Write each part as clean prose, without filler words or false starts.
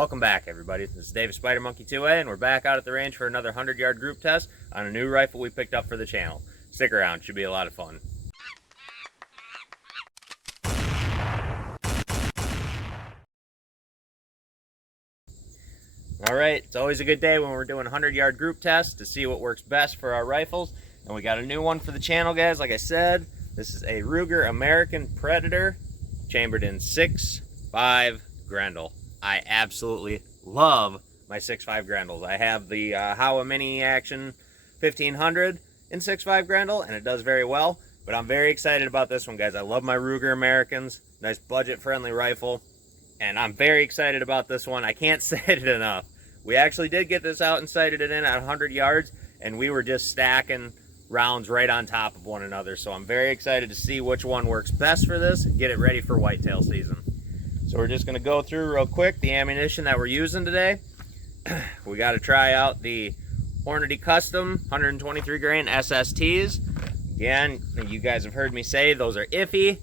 Welcome back, everybody. This is David Spider Monkey 2A, and we're back out at the range for another 100-yard group test on a new rifle we picked up for the channel. Stick around, should be a lot of fun. Alright, it's always a good day when we're doing 100-yard group tests to see what works best for our rifles. And we got a new one for the channel, guys. Like I said, this is a Ruger American Predator, chambered in 6.5 grendel. I absolutely love my 6.5 grendels. I have the Howa Mini Action 1500 in 6.5 grendel, and it does very well. But I'm very excited about this one, guys. I love my Ruger Americans. Nice budget-friendly rifle. And I'm very excited about this one. I can't say it enough. We actually did get this out and sighted it in at 100 yards, and we were just stacking rounds right on top of one another. So I'm very excited to see which one works best for this and get it ready for whitetail season. So we're just going to go through real quick the ammunition that we're using today. We got to try out the Hornady Custom 123 grain SSTs. Again, you guys have heard me say those are iffy.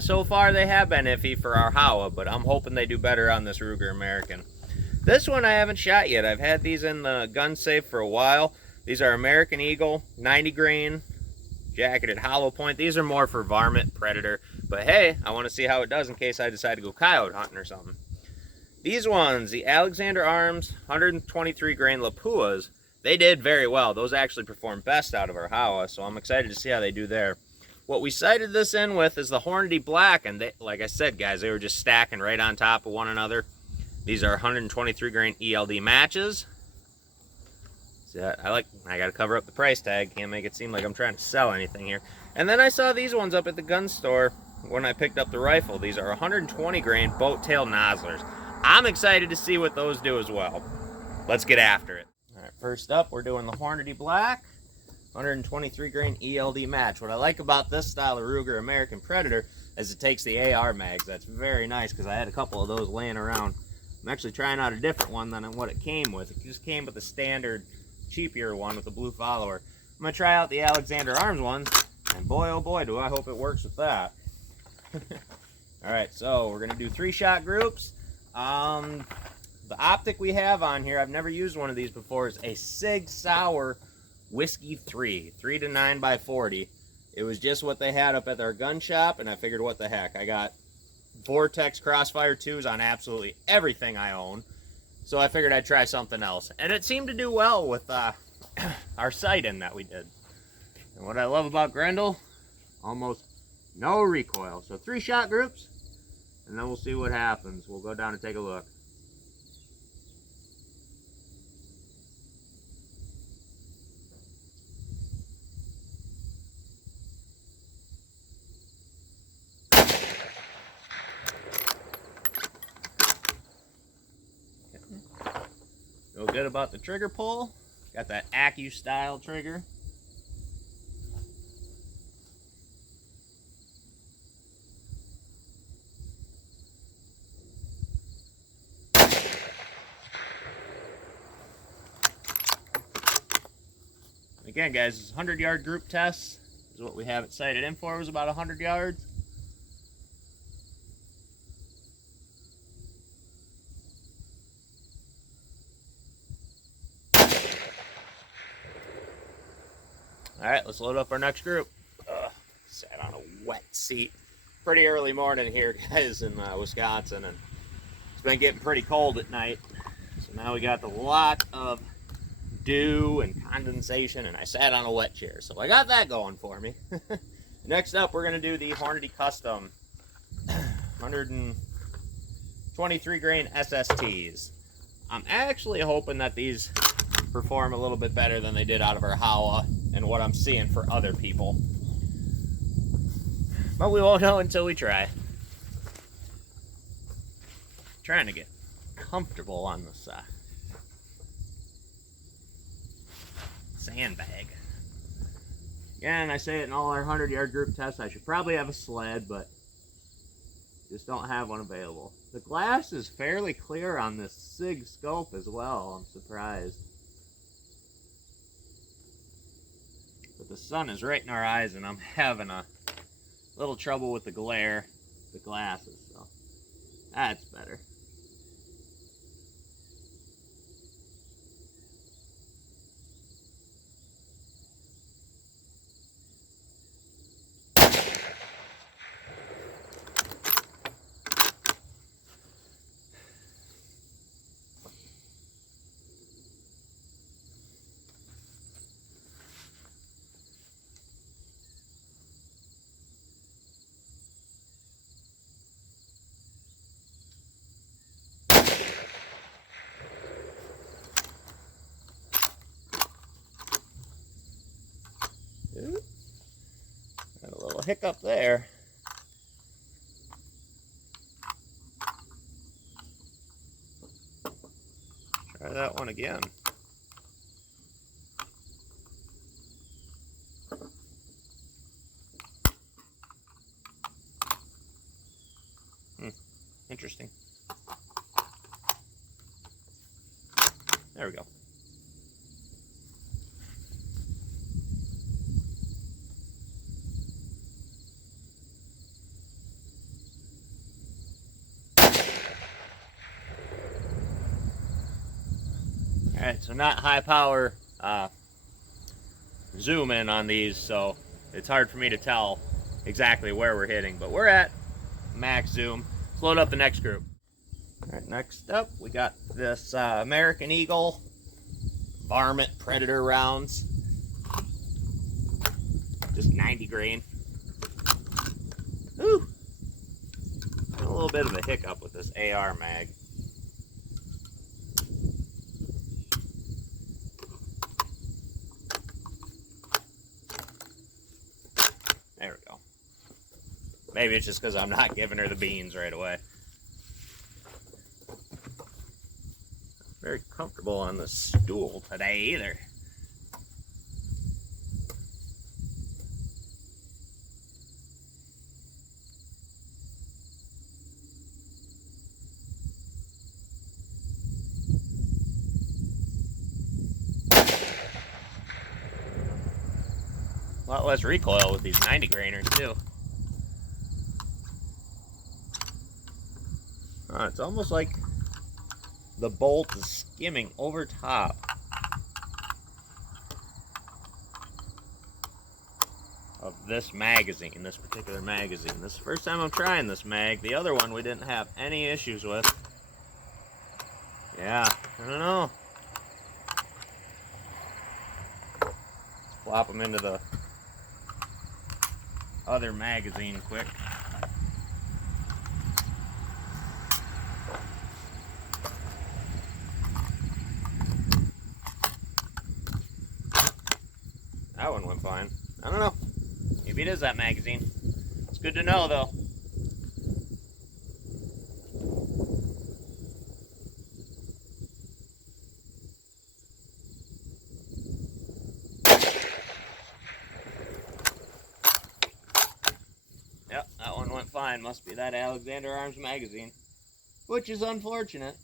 So far they have been iffy for our Howa, but I'm hoping they do better on this Ruger American. This one I haven't shot yet. I've had these in the gun safe for a while. These are American Eagle 90 grain jacketed hollow point. These are more for varmint, predator, but hey, I want to see how it does in case I decide to go coyote hunting or something. These ones, the Alexander Arms 123 grain Lapuas, they did very well. Those actually performed best out of our Howa, so I'm excited to see how they do there. What we sighted this in with is the Hornady Black, and they, like I said, guys, they were just stacking right on top of one another. These are 123 grain ELD matches. I gotta cover up the price tag. Can't make it seem like I'm trying to sell anything here. And then I saw these ones up at the gun store when I picked up the rifle. These are 120 grain boat tail nozzlers. I'm excited to see what those do as well. Let's get after it. All right, first up, we're doing the Hornady Black 123 grain ELD match. What I like about this style of Ruger American Predator is it takes the AR mags. That's very nice because I had a couple of those laying around. I'm actually trying out a different one than what it came with. It just came with the standard cheaper one with the blue follower. I'm gonna try out the Alexander Arms one, and boy oh boy do I hope it works with that. Alright, so we're gonna do 3-shot groups. The optic we have on here, I've never used one of these before, is a Sig Sauer Whiskey 3 to 9x40. It was just what they had up at their gun shop, and I figured what the heck. I got Vortex Crossfire 2s on absolutely everything I own. So I figured I'd try something else. And it seemed to do well with our sight-in that we did. And what I love about grendel, almost no recoil. So 3-shot groups, and then we'll see what happens. We'll go down and take a look. Feel good about the trigger pull. Got that Accu style trigger. Again, guys, this 100-yard group test is what we have it sighted in for. It was about 100 yards. All right, let's load up our next group. Sat on a wet seat. Pretty early morning here, guys, in Wisconsin, and it's been getting pretty cold at night. So now we got a lot of dew and condensation, and I sat on a wet chair. So I got that going for me. Next up, we're going to do the Hornady Custom 123 grain SSTs. I'm actually hoping that these perform a little bit better than they did out of our Howa and what I'm seeing for other people. But we won't know until we try. Trying to get comfortable on this sandbag. Again, I say it in all our 100-yard group tests, I should probably have a sled, but just don't have one available. The glass is fairly clear on this Sig scope as well. I'm surprised. But the sun is right in our eyes, and I'm having a little trouble with the glare, the glasses, so that's better. hiccup there. Try that one again. Interesting. There we go. Alright, so not high power zoom in on these, so it's hard for me to tell exactly where we're hitting, but we're at max zoom. Let's load up the next group. Alright, next up we got this American Eagle varmint predator rounds. Just 90 grain. Ooh! A little bit of a hiccup with this AR mag. There we go. Maybe it's just because I'm not giving her the beans right away. Very comfortable on the stool today either. A lot less recoil with these 90 grainers too. It's almost like the bolt is skimming over top of this magazine, this particular magazine. This is the first time I'm trying this mag. The other one we didn't have any issues with. Yeah, I don't know. Let's plop them into the other magazine quick. That one went fine. I don't know. Maybe it is that magazine. It's good to know, though. Yep, that one went fine. Must be that Alexander Arms magazine, which is unfortunate.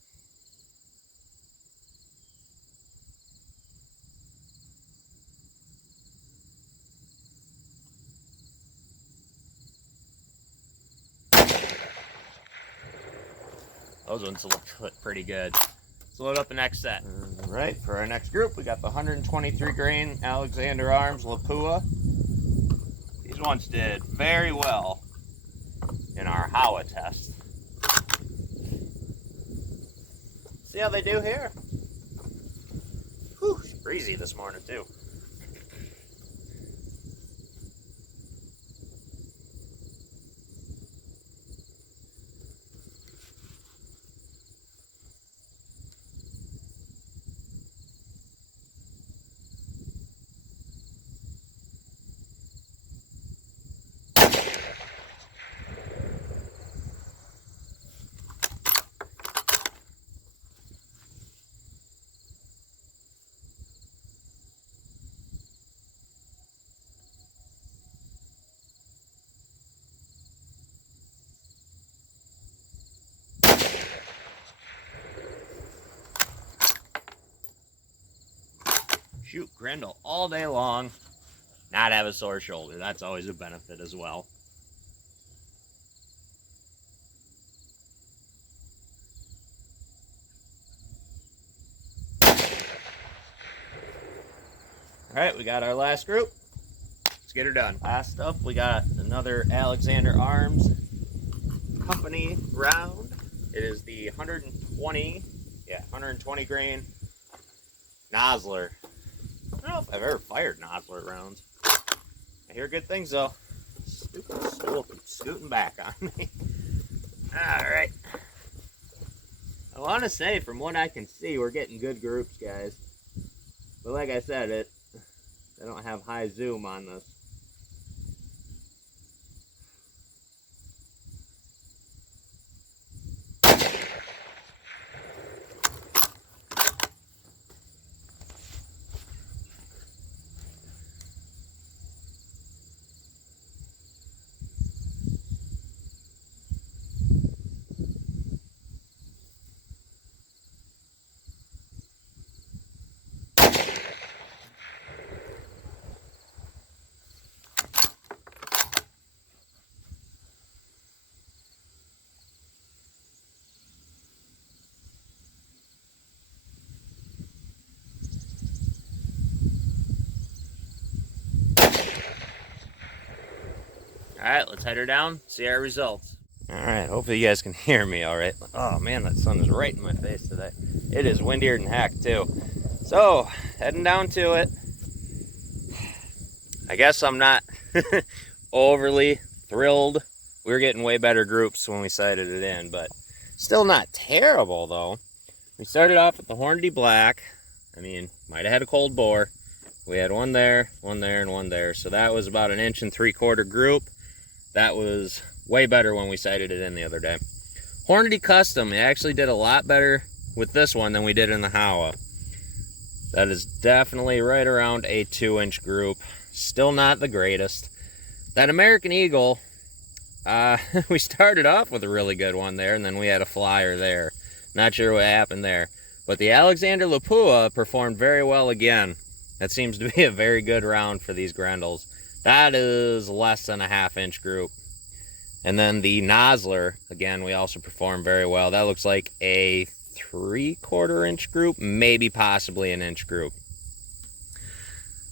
Those ones look pretty good. Let's load up the next set. All right, for our next group, we got the 123 grain Alexander Arms Lapua. These ones did very well in our Hawa test. See how they do here? Whew, it's breezy this morning too. Shoot grendel all day long, not have a sore shoulder. That's always a benefit as well. All right, we got our last group. Let's get her done. Last up, we got another Alexander Arms Company round. It is the 120 grain Nosler. I don't know if I've ever fired Nosler rounds. I hear good things though. Stupid stool keeps scooting back on me. Alright. I want to say, from what I can see, we're getting good groups, guys. But like I said, I don't have high zoom on this. right, let's head her down, see our results. All right, hopefully you guys can hear me all right. Oh man, that sun is right in my face today. It is windier than heck too. So, heading down to it. I guess I'm not overly thrilled. We were getting way better groups when we sighted it in, but still not terrible though. We started off with the Hornady black. I mean, might have had a cold bore. We had one there, and one there. So that was about 1 3/4 group. That was way better when we sighted it in the other day. Hornady Custom, we actually did a lot better with this one than we did in the Howa. That is definitely right around a 2-inch group. Still not the greatest. That American Eagle, we started off with a really good one there, and then we had a flyer there. Not sure what happened there. But the Alexander Lapua performed very well again. That seems to be a very good round for these grendels. That is less than a 1/2-inch group. And then the Nosler, again, we also performed very well. That looks like a 3/4 inch group, maybe possibly an inch group.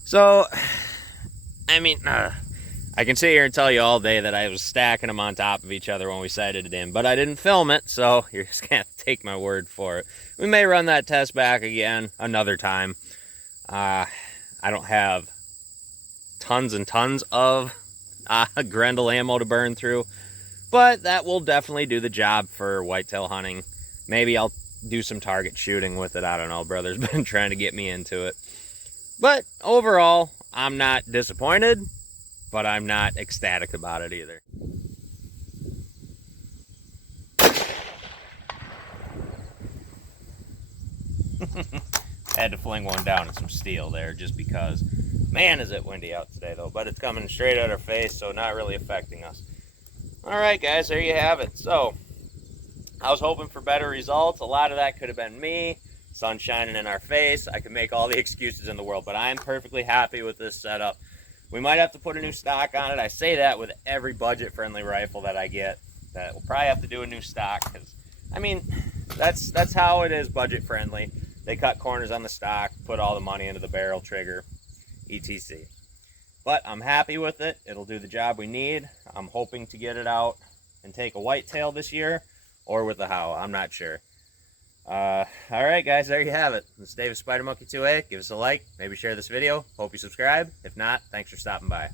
So, I mean, I can sit here and tell you all day that I was stacking them on top of each other when we sighted it in, but I didn't film it, so you're just gonna have to take my word for it. We may run that test back again another time. I don't have tons and tons of grendel ammo to burn through, but that will definitely do the job for whitetail hunting. Maybe I'll do some target shooting with it. I don't know. Brother's been trying to get me into it. But overall, I'm not disappointed, but I'm not ecstatic about it either. Had to fling one down in some steel there just because. Man, is it windy out today though, but it's coming straight at our face, so not really affecting us. All right, guys, there you have it. So, I was hoping for better results. A lot of that could have been me. Sun shining in our face. I could make all the excuses in the world, but I am perfectly happy with this setup. We might have to put a new stock on it. I say that with every budget-friendly rifle that I get. That we'll probably have to do a new stock because, I mean, that's how it is budget-friendly. They cut corners on the stock, put all the money into the barrel trigger, etc. But I'm happy with it. It'll do the job we need. I'm hoping to get it out and take a whitetail this year, or with the Howa. I'm not sure. All right, guys, there you have it. This is Dave of Spider Monkey 2A. Give us a like, maybe share this video. Hope you subscribe. If not, thanks for stopping by.